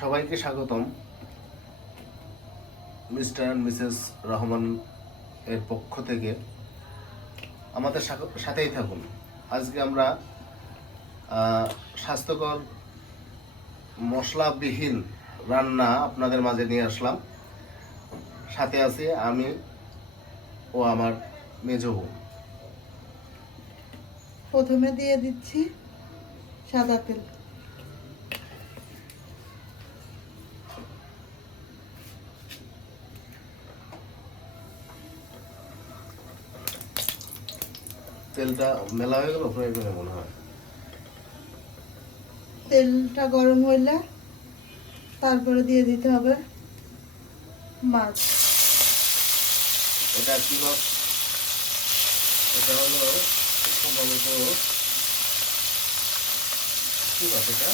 সবাইকে স্বাগতম। Mister and Mrs Rahman এর পক্ষ থেকে আমাদের সাথেই থাকুন। আজকে আমরা স্বাস্থ্যকর, মশলাবিহীন রান্না আপনাদের মাঝে নিয়ে আসলাম। সাথে আছি আমি ও আমার মেজ প্রথমে দিয়ে দিচ্ছি সাদা তেল। তেলটা মেলা হয়ে গেল ফ্রাই প্যানে মনে হয়। তেলটা গরম হইলে তারপরে দিয়ে দিতে হবে মাছ। এটা কি মাছ? এটা হলো সম্ভবত কি মাছ এটা?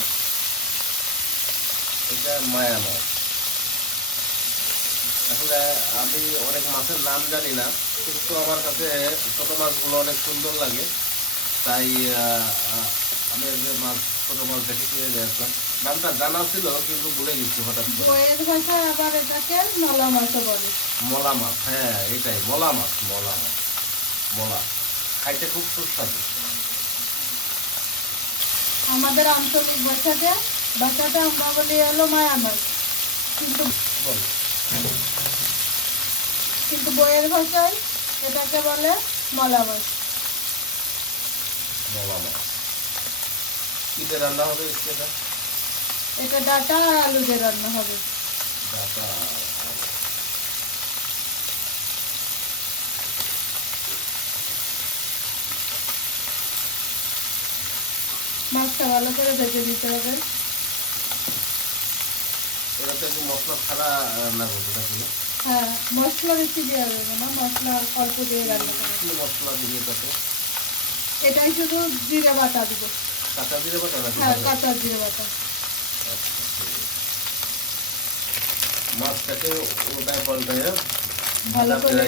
এটা মায়া মাছ। আসলে আমি অনেক মাছের নাম জানি না। কিন্তু আমার কাছে ছোট মাছগুলো অনেক সুন্দর লাগে। তাই আমি যে মাছ ছোট মাছ দেখে কিনে নিয়ে আসলাম। নামটা জানা ছিল কিন্তু ভুলে গেছি হঠাৎ মলা মাছ হ্যাঁ এটাই মলা মাছ মলা মাছ মলা। খাইতে খুব সুস্বাদু। আমাদের আঞ্চলিক ভাষাতে ভাষাটা আমরা বলি হলো মায়া মাছ। কিন্তু কিন্তু বইয়ের ভাষায় এটাকে বলে মলা মাছ। মলা মাছ। কিতে রান্না হবে এটা? এটা ডাটা আর আলু দিয়ে রান্না হবে। ডাটা মাছটা ভালো করে ভেজে দিতে হবে। এটাতে একটু মশলা ছাড়া রান্না করবে নাকি? হ্যাঁ মশলা বেশি দেওয়া যাবে না মশলা অল্প দিয়ে রান্না মশলা দিবি এটাতে? এটাই শুধু জিরে বাটা দিব। কাঁচা জিরে বাটা হ্যাঁ কাঁচা জিরে বাটা। আচ্ছা। মাছটাকে ওটায় পাল্টায় ভালো করে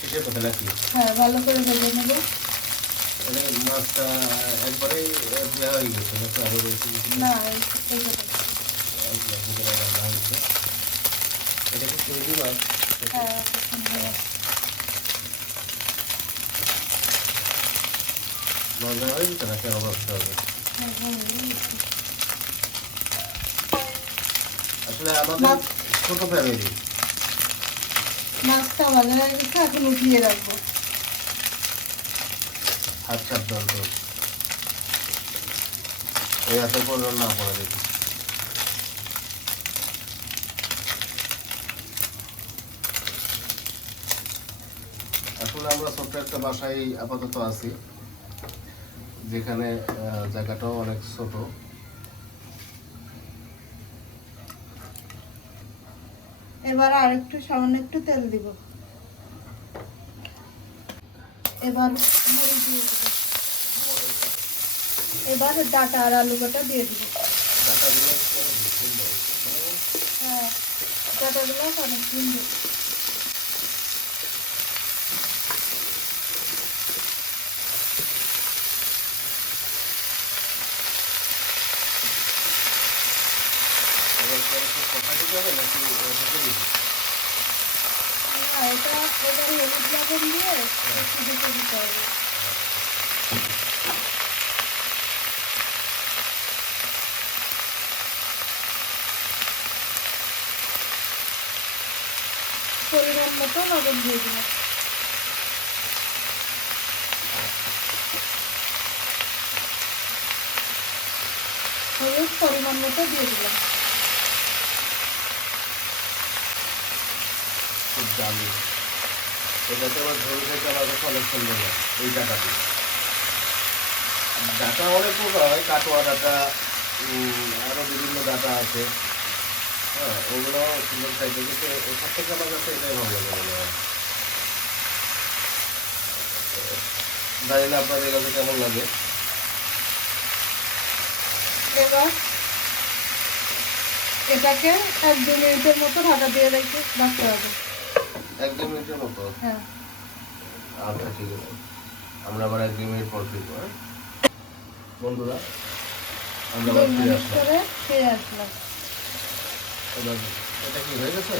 শেষে নাকি হ্যাঁ ভালো করে ভেজে নেব। মাছটা একবারেই দেওয়া হয়ে গেছে না। এটা কি হ্যাঁ মজা হয়ে নাকি হবে? হ্যাঁ, হয়েছে। আসলে আমাদের ছোট ফ্যামিলি মাছটা ভালো এখন উঠিয়ে রাখব। হাত সাবধান তো এই এত পর না পড়া দেখি। আসলে আমরা ছোট্ট একটা বাসায় আপাতত আছি যেখানে জায়গাটাও অনেক ছোট। এবার আর একটু সামান্য একটু তেল দিব। এবার এবার ডাটা আর আলু কাটা দিয়ে দিব। হ্যাঁ ডাটাগুলো অনেক সুন্দর এবার পরে পরিমাণ মতো লবণ দিয়ে দিলাম হলুদ পরিমাণ মতো দিয়ে দিলাম। দামি এটাতে আবার ঝোল খেতে অনেক সুন্দর লাগে এই ডাটাটি ডাটা অনেক প্রকার হয় কাটোয়া ডাটা উম, আরও বিভিন্ন ডাটা আছে। হ্যাঁ ওগুলো সুন্দর খাইতে কিন্তু ওখান থেকে আমার কাছে এটাই ভালো লাগে মনে হয়। জানি না আপনাদের কাছে কেমন লাগে। এটাকে এক দু মিনিটের মতো ঢাকা দিয়ে রেখে রাখতে হবে। এক দু মিনিটের মতো। হ্যাঁ। আচ্ছা ঠিক আছে। আমরা আবার এক দু মিনিট পর ফিরবো হ্যাঁ? বন্ধুরা আমরা আবার ফিরে আসলাম। ফিরে আসলাম। এবার এটা কি হয়ে গেছে?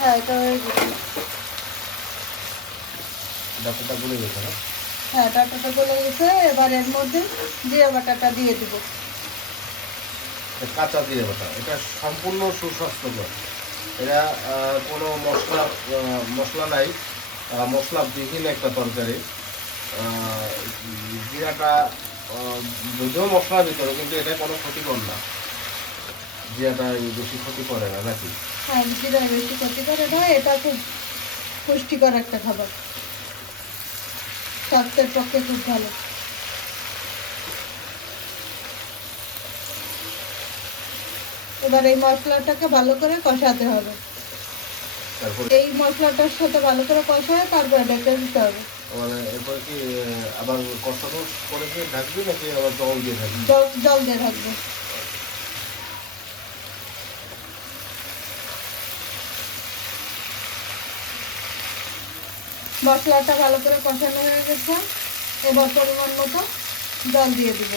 হ্যাঁ এটা হয়ে গেছে। ডাক্তারটা বলে গেছে না? হ্যাঁ গলে গেছে। এবার এর মধ্যে জিরা বাটাটা দিয়ে দিব। কাঁচা জিরে বাটা এটা সম্পূর্ণ সুস্বাস্থ্যকর। এটা কোনো মশলা মশলা নাই। আহ, মশলাবিহীন একটা তরকারি। জিরাটা যদিও মশলার ভিতরে কিন্তু এটা কোনো ক্ষতিকর না। জিরাটা বেশি ক্ষতি করে না নাকি? হ্যাঁ জিরা বেশি ক্ষতি করে না এটা খুব পুষ্টিকর একটা খাবার। স্বাস্থ্যের পক্ষে খুব ভালো। এবার এই মশলাটাকে ভালো করে কষাতে হবে। এই মশলাটার সাথে ভালো করে কষায় তারপরে ডেকে দিতে হবে। মানে এরপর কি আবার কষানো করে দিয়ে ঢাকবি নাকি আবার জল দিয়ে ঢাকবি? জল জল দিয়ে রাখবে মশলাটা ভালো করে কষানো হয়ে গেছে। এবার পরিমাণ মতো জল দিয়ে দিব।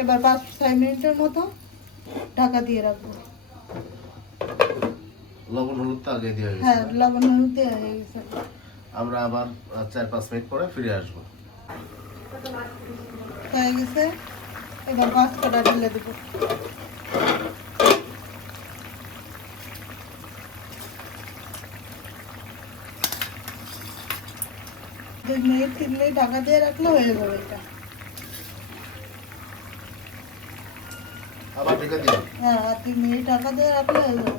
এবার পাঁচ ছয় মিনিটের মতো ঢাকা দিয়ে রাখব। লবণ হলুদ তো আগে দিয়ে হ্যাঁ লবণ হলুদ দেওয়া হয়ে গেছে। আমরা আবার চার পাঁচ মিনিট পরে ফিরে আসব। হয়ে গেছে। এবার মাছ কটা ঢেলে দেবো। দুই মিনিট তিন মিনিট ঢাকা দিয়ে রাখলে হয়ে যাবে এটা। আবার ঢেকে হ্যাঁ আর তিন মিনিট ঢাকা দিয়ে রাখলে হয়ে যাবে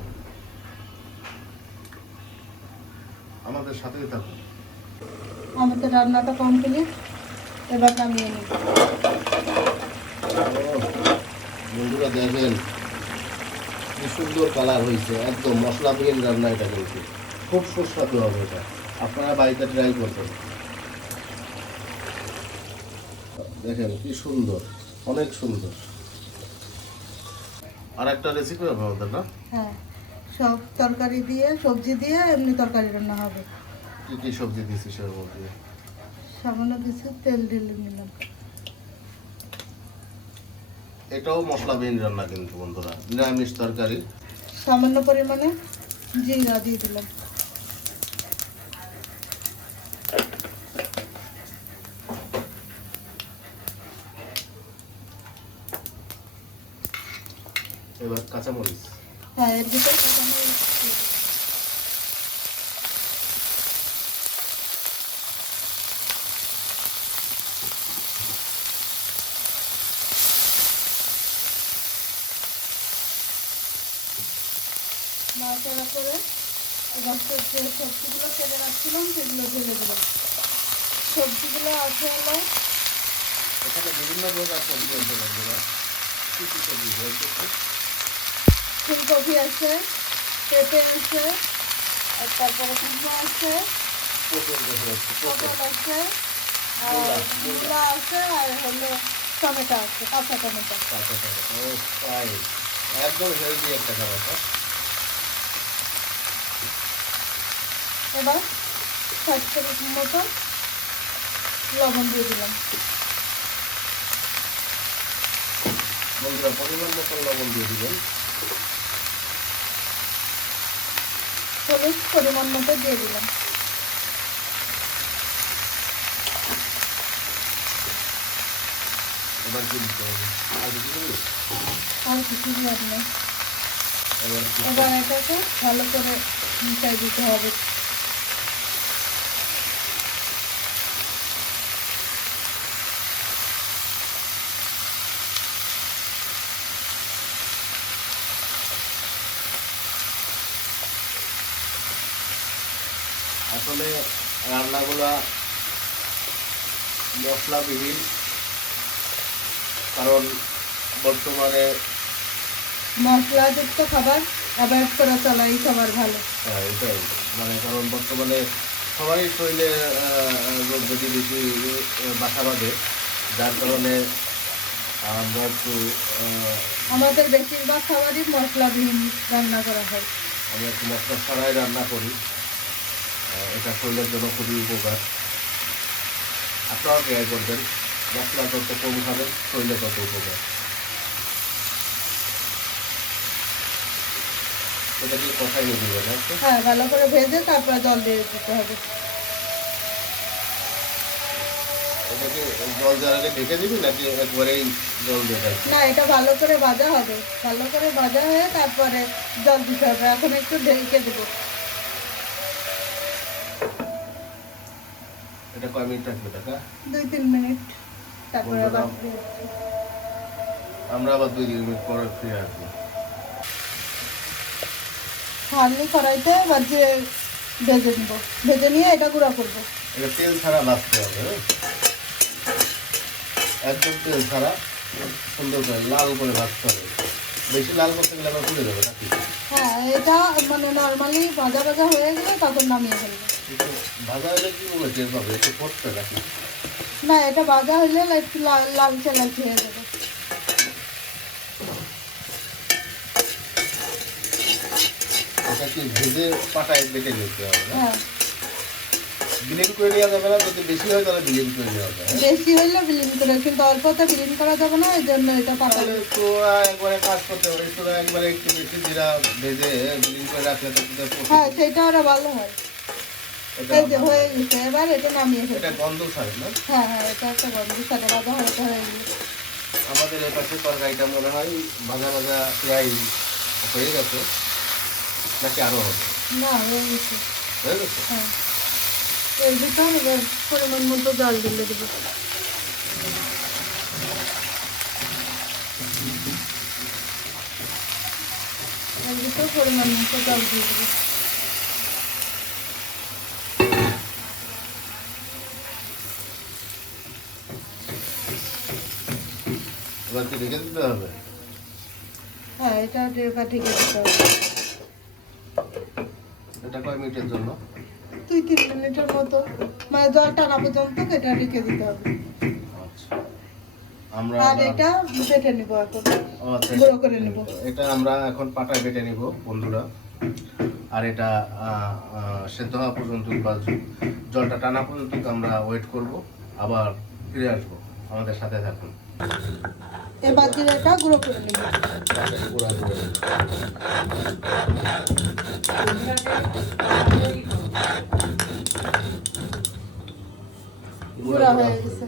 আমাদের সাথেই থাকুন। আমাদের রান্নাটা কমপ্লিট এবার নামিয়ে নিব বন্ধুরা দেখেন কি সুন্দর কালার হয়েছে একদম মশলাবিহীন রান্না এটা কিন্তু। খুব সুস্বাদু হবে এটা। আপনারা বাড়িতে ট্রাই করবেন। দেখেন কি সুন্দর অনেক সুন্দর। আর একটা রেসিপি হবে আমাদের না? হ্যাঁ সব তরকারি দিয়ে সবজি দিয়ে এমনি তরকারি রান্না হবে। কি কি সবজি দিয়েছি সেটার মধ্যে? সামান্য কিছু তেল দিলে নিলাম। এটাও মশলাবিহীন রান্না কিন্তু বন্ধুরা নিরামিষ তরকারি। সামান্য পরিমাণে জিরা দিয়ে দিলাম এবার কাঁচামরিচ? হ্যাঁ এর ভিতরে কাঁচামরিচ। নাড়াচাড়া করে যে সবজিগুলো কেটে রাখছিলাম সেগুলো ঢেলে দিলাম সবজিগুলো আছে হলো এখানে বিভিন্ন প্রকার সবজি আছে বন্ধুরা কি কি সবজি একটু? ফুলকপি আছে পেঁপে আছে আর তারপরে কুমড়ো আছে পটল আছে আর মূলা, আছে আর হলো টমেটো আছে কাঁচা টমেটো। কাঁচা টমেটো ও তাই। একদম হেলদি একটা খাবার হ্যাঁ? এবার স্বাস্থ্যের মতো লবণ দিয়ে দিলাম। বন্ধুরা পরিমাণ মতো লবণ দিয়ে দিবেন হলুদ পরিমাণ মতো দিয়ে দিলাম। আর কিছু লাগবে এবার এটাকে ভালো করে মিশাই দিতে হবে। আসলে রান্নাগুলা মশলাবিহীন কারণ বর্তমানে মশলাযুক্ত খাবার অ্যাভয়েড করা চলাই সবার ভালো। হ্যাঁ এটাই। মানে কারণ বর্তমানে সবারই শরীরে রোগ যদি বেশি বাসা বাঁধে। যার কারণে আমরা একটু আমাদের বেশিরভাগ খাবারই মশলাবিহীন রান্না করা হয়। আমরা একটু মশলা ছাড়াই রান্না করি। এটা শরীরের জন্য খুবই উপকার। আপনারাও ট্রাই করবেন। মশলা তত কম খাবেন শরীরে তত উপকার। এটা কি কথাই আচ্ছা হ্যাঁ? ভালো করে ভেজে তারপরে জল দিয়ে দিতে হবে। জল আগে ঢেকে দিবি নাকি একবারেই জল দেয়? না এটা ভালো করে ভাজা হবে। ভালো করে ভাজা হয়ে তারপরে জল দিতে হবে। এখন একটু ঢেকে দেবো। এটা কয় মিনিট রাখবে টাকা দুই তিন মিনিট। তারপরে আবার আমরা আবার দুই তিন মিনিট পরে ফিরে আসব। কড়াইতে ভেজে নিব। ভেজে নিয়ে এটা গুঁড়া করব। এটা তেল ছাড়া ভাজতে হবে হ্যাঁ? একদম তেল ছাড়া সুন্দর করে লাল করে ভাজতে হবে। বেশি লাল করতে গেলে আবার পুড়ে যাবে নাকি? হ্যাঁ এটা মানে নর্মালি ভাজা ভাজা হয়ে গেলে তখন নামিয়ে ফেলব। ভাজা হলে কি বলে টের পাবে একটু করতে নাকি না এটা ভাজা হলে একটু লালচে লালচে হয়ে যাবে। এটা কি ভেজে পাটায় বেটে নিতে হবে না? হ্যাঁ। করে নেওয়া যাবে না যদি বেশি হয় তাহলে করে নেওয়া যাবে? বেশি হইলে বিলীন করে কিন্তু অল্পতে বিলীন করা যাবে না এই জন্য এটা পাতা একবারে কাজ করতে হবে একবারে একটু বেশি জিরা ভেজে বিলিং করে রাখলে তো হ্যাঁ সেটা আরও ভালো হয়। এই যে হয়ে গেছে এবার এটা নামিয়ে এটা গন্ধ ছাড়ে না? হ্যাঁ হ্যাঁ এটা একটা গন্ধ হয়ে হয়ে গেছে। আমাদের এই পাশে তরকারিটা মনে হয় ভাজা ভাজা প্রায় হয়ে গেছে নাকি আরও হবে? না হয়ে গেছে। হয়ে গেছে? হ্যাঁ। এর ভিতর এবার পরিমাণ মতো জল দিলে দেবো। এর ভিতর পরিমাণ মতো জল দিয়ে দেবো। এবার কি রেখে দিতে হবে? হ্যাঁ এটা ঢেকা ঢেকে দিতে হবে। এটা কয় মিনিটের জন্য? দুই তিন মিনিটের মতো। মানে জল টানা পর্যন্ত এটা রেখে দিতে হবে। আচ্ছা। আমরা আর এটা বেটে নিবো এখন। ও আচ্ছা, গুঁড়ো করে নিব। এটা আমরা এখন পাটায় বেটে নিব বন্ধুরা। আর এটা সেদ্ধ হওয়া পর্যন্ত বা জলটা টানা পর্যন্ত আমরা ওয়েট করব। আবার ফিরে আসব আমাদের সাথে থাকুন। এবার গুঁড়ো করে নিব। গুঁড়া হয়ে গেছে।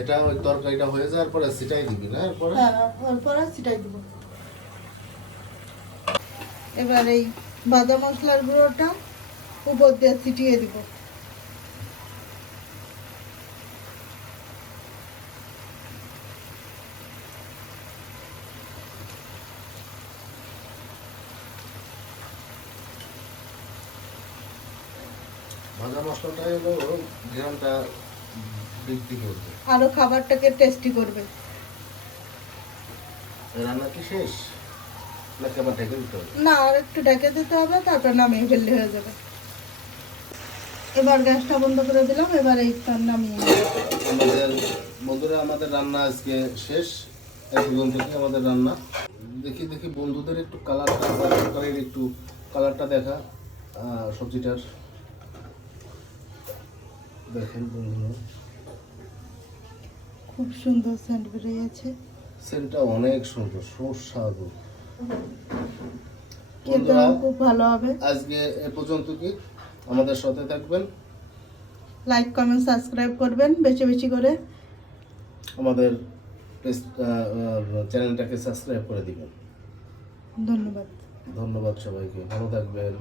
এটা ওই তরকারিটা হয়ে যাওয়ার পরে সিটাই দিবি না এরপরে? হ্যাঁ এরপরে ছিটাই দিব। এবার এই ভাজা মশলার গুঁড়োটা উপর দিয়ে ছিটিয়ে দিব। মশলাটাই হলো গ্রামটা বৃদ্ধি করবে। আরও খাবারটাকে টেস্টি করবে। রান্না কি শেষ? নাকি আবার ঢেকে দিতে হবে? না আর একটু ঢেকে দিতে হবে তারপর নামিয়ে ফেললে হয়ে যাবে। এবার গ্যাসটা বন্ধ করে দিলাম এবার এই নামিয়ে। আমাদের বন্ধুরা আমাদের রান্না আজকে শেষ। এক থেকে আমাদের রান্না। দেখি দেখি বন্ধুদের একটু কালারটা একটু কালারটা দেখা সবজিটার। দেখেন বন্ধুরা। খুব সুন্দর সেন্ট বেরিয়েছে সেন্টটা অনেক সুন্দর সুস্বাদু। বন্ধুরা খুব ভালো হবে। আজকে এ পর্যন্ত কি? আমাদের সাথে থাকবেন। লাইক কমেন্ট সাবস্ক্রাইব করবেন বেশি বেশি করে। আমাদের চ্যানেলটাকে সাবস্ক্রাইব করে দিবেন। ধন্যবাদ। ধন্যবাদ সবাইকে। ভালো থাকবেন।